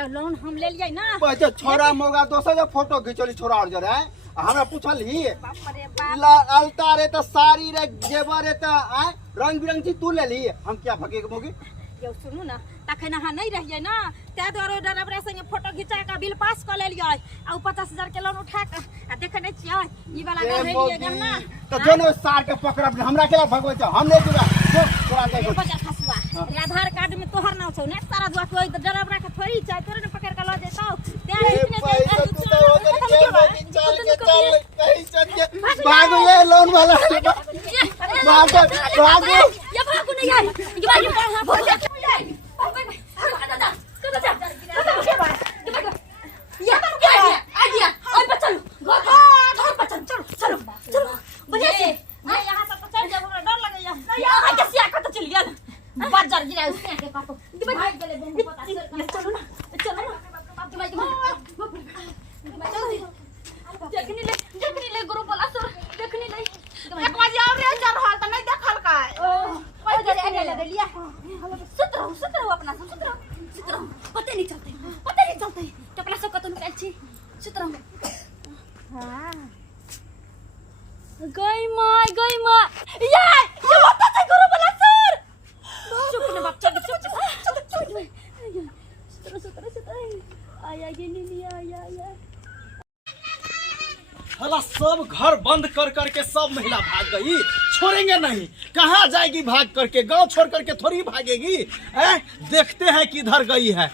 ये लोन हम ले लिए ना बच्चे छोरा मोगा दोसर जो फोटो खिंचली छोरा और जरा हमरा पूछल ही बाप रे बाप अलता रे तो साड़ी रे जेवर रे तो रंग बिरंग चीज तू ले ली हम क्या भगे मोगी यो सुनू ना तखन अहाँ नहीं रहिए ना ते द्वारा ड्राइवर संगे फोटो खिंचा के बिल पास कर लेलिए आ 50,000 के लोन उठा के आ देखे नहीं छियै ई वाला घर है लिए गहना तो दोनों सार के पकड़ब हमरा के भगवे छ हम नहीं दूंगा जो तोरा दे बजा खसुआ आधार कार्ड में तोहर नाम छौ ने सारा दुआ कोई ड्राइवर के थोड़ी चाहे तोरे ने पकड़ के ल जेतौ ते कहीं चल के भागो ये लोन वाला भागो भागो ये भागो नहीं यार ये भागो गई मां ये होता है गुरु बोला सर चुप ना बाप चल आया ये नहीं आया हला सब घर बंद कर करके सब महिला भाग गई छोड़ेंगे नहीं कहाँ जाएगी भाग करके गांव छोड़ करके थोड़ी भागेगी देखते हैं किधर गई है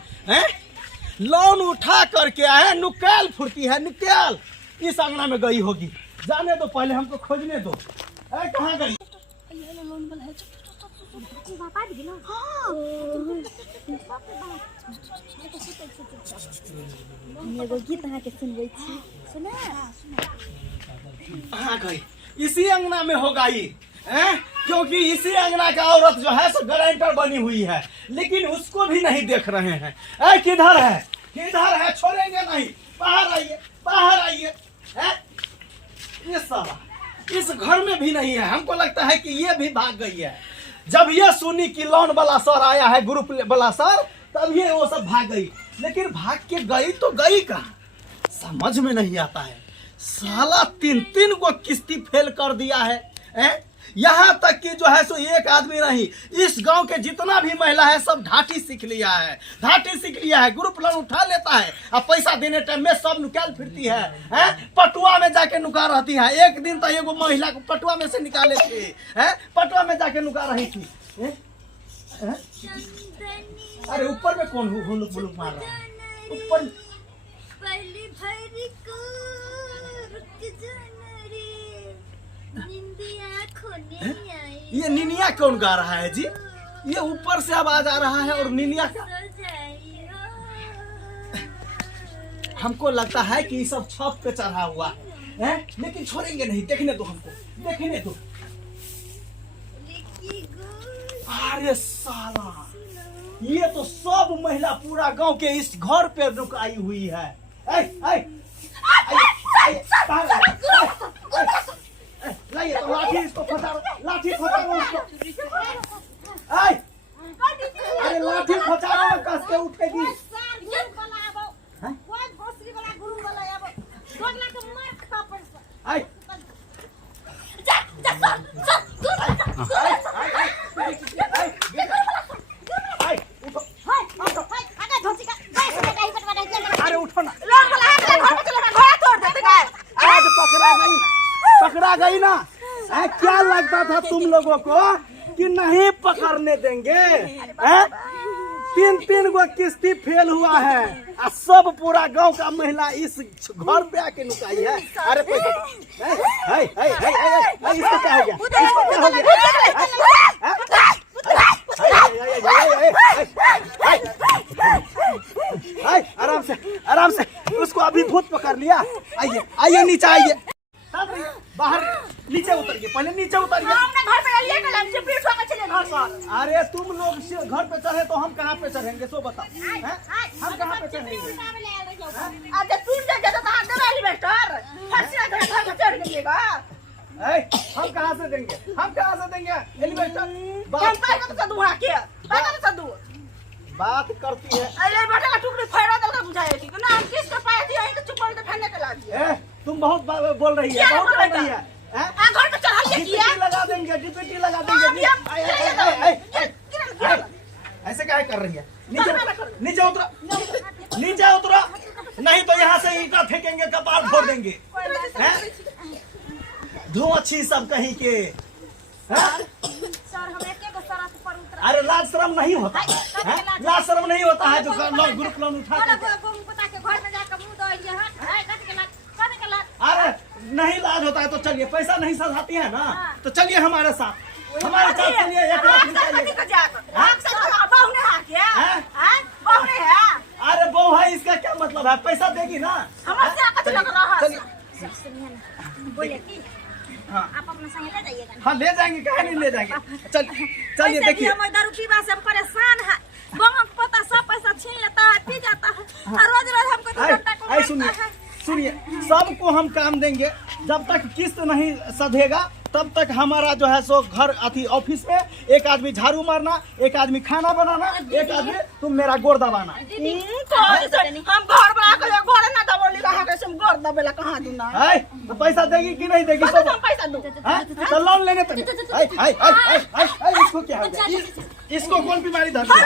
लोन उठा करके आए नुकेल फुर्ती है निकेल इस अंगना में गई होगी जाने दो पहले हमको खोजने दो कहाँ गई लोन वाला है बाप आ गई ना एगो गीत अहाँ के सुनबै छी सुना कहाँ गई इसी अंगना में हो गई क्योंकि इसी अंगना का औरत जो है सो गारंटर बनी हुई है लेकिन उसको भी नहीं देख रहे हैं किधर है छोड़ेंगे नहीं बाहर आइए ये साला इस घर में भी नहीं है हमको लगता है कि ये भी भाग गई है जब ये सुनी कि लोन वाला सर आया है ग्रुप वाला सर तब ये वो सब भाग गई लेकिन भाग के गई तो गई कहाँ समझ में नहीं आता है साला 3 को किस्ती फेल कर दिया है यहाँ तक कि जो है सो एक आदमी नहीं इस गांव के जितना भी महिला है सब ढाटी सीख लिया है ग्रुप लोन उठा लेता है अब पैसा देने टाइम में सब निकाल फिरती है पटुआ में जाके नुका रहती है एक दिन तो एगो महिला को पटुआ में से निकाले थे पटुआ में जाके नुका रही थी अरे ऊपर में कौन हुलुक मार रहा है ऊपर ये निनिया कौन गा रहा है जी ये ऊपर से आवाज आ रहा है और निनिया का हमको लगता है कि ये सब छत पे चढ़ा हुआ है लेकिन छोड़ेंगे नहीं देखने दो हमको देखने दो अरे साला ये तो सब महिला पूरा गांव के इस घर पे रुकाई हुई है लाइए तो लाठी इसको लाठी फटारो उसको अरे लाठी फटारो कस के उठेगी अरे उठो ना पकड़ा गई ना क्या लगता था तुम लोगों को कि नहीं पकड़ने देंगे 3 को किस्ती फेल हुआ है और सब पूरा गांव का महिला इस घर पे आके नुकाई है अरे पैसा इसको क्या हो गया इसको क्या हो गया आराम से उसको अभी भूत पकड़ लिया आइए नीचे आइए बाहर नीचे उतरिए पहले नीचे उतरिए घर पे लिए कलम से पीठ होकर चले घर पर अरे तुम लोग घर पे चढ़े तो हम कहाँ पे चढ़ेंगे सो बताओ हम कहाँ पे चढ़ेंगे अच्छा टूट जाएगा तो कहाँ दे एलिवेटर फंसी ना घर पे चढ़ जाइएगा हम कहाँ से देंगे एलिवेटर हम पाएगा तो सदू हां के पाएगा तो सदू बात करती है। अरे बेटा का टुकड़ी फैरा दल का बुझाए थी ना, हम किस के पाए थी यहीं के चुप कर फैलने के लागी। तुम बहुत बोल रही है, बहुत बोल रही है। हां घर पे चढ़ाइए किया लगा देंगे, डिप्टी लगा देंगे। ऐसे क्या कर रही है? नीचे उतरो, नीचे उतरो, नहीं तो यहाँ से ईंटा फेंकेंगे, कपाल फोड़ देंगे। धुआं अच्छी सब कहीं के। सर हम एक एक शराब पर उतर। अरे लाज शर्म नहीं होता है? लाज शर्म नहीं होता है जो ग्रुप लोन उठा बोला पता के घर में जाकर मुंह धोइए हां कट के लात। अरे नहीं लाज होता है तो चलिए, पैसा नहीं सधाती है ना तो चलिए हमारे साथ चलिए। 1 लाख निकालिए। अरे बहू है, इसका क्या मतलब है? पैसा देगी ना। बोले कि आप अपना संग ले जाइएगा। हाँ ले जाएंगे, कहे नहीं ले जाएंगे। चलिए देखिए, हम दारू पीवा से परेशान है, गाँव का पता सब पैसा छीन लेता है, पी जाता है और रोज रोज हमको सुनिए, सबको हम काम देंगे। जब तक किस्त नहीं सधेगा तब तक हमारा जो है सो घर अथी ऑफिस में एक आदमी झाड़ू मारना, एक आदमी खाना बनाना, एक आदमी तुम मेरा गोड़ दबाना। हम घर बना के घर ना दबोली रहा के हम घर दबेला कहां दूं ना। है तो पैसा देगी कि नहीं देगी? सब हम पैसा दूं। तो लोन लेने तक इसको क्या हो गया? इसको कौन बीमारी धर लिया?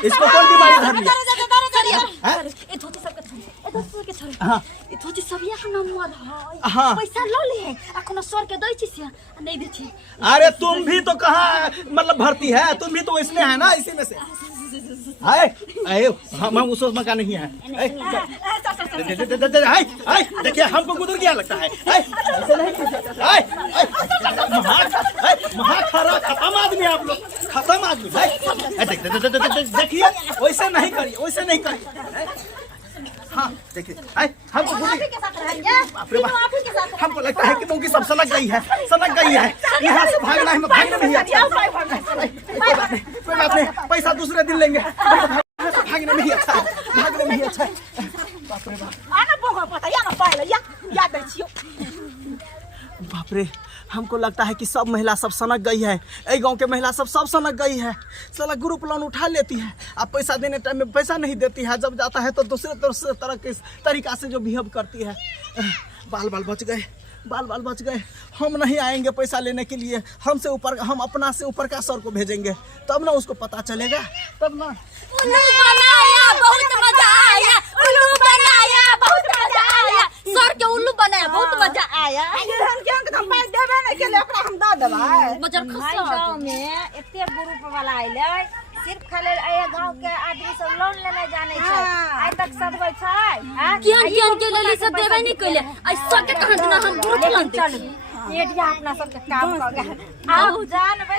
इसको कौन बीमारी धर लिया? हाँ। पैसा लो ले अखनो सर के दै छी से नहीं दै छी। अरे तुम भी तो कहाँ मतलब भर्ती है, तुम भी तो इसमें है ना, इसी में से है। हम उस मका नहीं है। देखिए हमको गुदर गया लगता है। महाखरा खत्म आदमी आप लोग, खत्म आदमी। देखिए वैसे नहीं करिए, वैसे नहीं करिए। हाँ देखिए हमको हमको लगता है कि मुंगी सब सनक गई है, सनक गई है। यहाँ से भागना है, भागने में ही अच्छा। कोई बात नहीं, पैसा दूसरे दिन लेंगे। भागने में ही अच्छा है, भागने में ही अच्छा है। बाप रे बाप, आना बोगा पता या ना पाले या याद है छियो। बाप रे, हमको लगता है कि सब महिला सब सनक गई है। ए गांव के महिला सब सनक गई है। साला ग्रुप लोन उठा लेती है, अब पैसा देने टाइम में पैसा नहीं देती है, जब जाता है तो दूसरे तरह के तरीका से जो बिहेव करती है। बाल बच गए, बाल बच गए। हम नहीं आएंगे पैसा लेने के लिए, हमसे ऊपर, हम अपना से ऊपर का सर को भेजेंगे, तब ना उसको पता चलेगा, तब ना। उल्लू बनाया बहुत मजा आया, उल्लू बनाया बहुत मजा आया, सर के उल्लू बनाया बहुत मजा आया। हम क्या हम पैसा देबे नहीं के ओकरा हम द देबै। मजर खस्सा गांव में एते ग्रुप वाला आइले, सिर्फ खाली ए गांव के आदमी सब लोन लेने जाने छै, आइ तक सब होय छै। कियन के लेली सब देबे नहीं कइले, आई सबके कहां दिना हम ग्रुप लोन चल एडिया अपना सबके काम कर गए। आओ जान बे।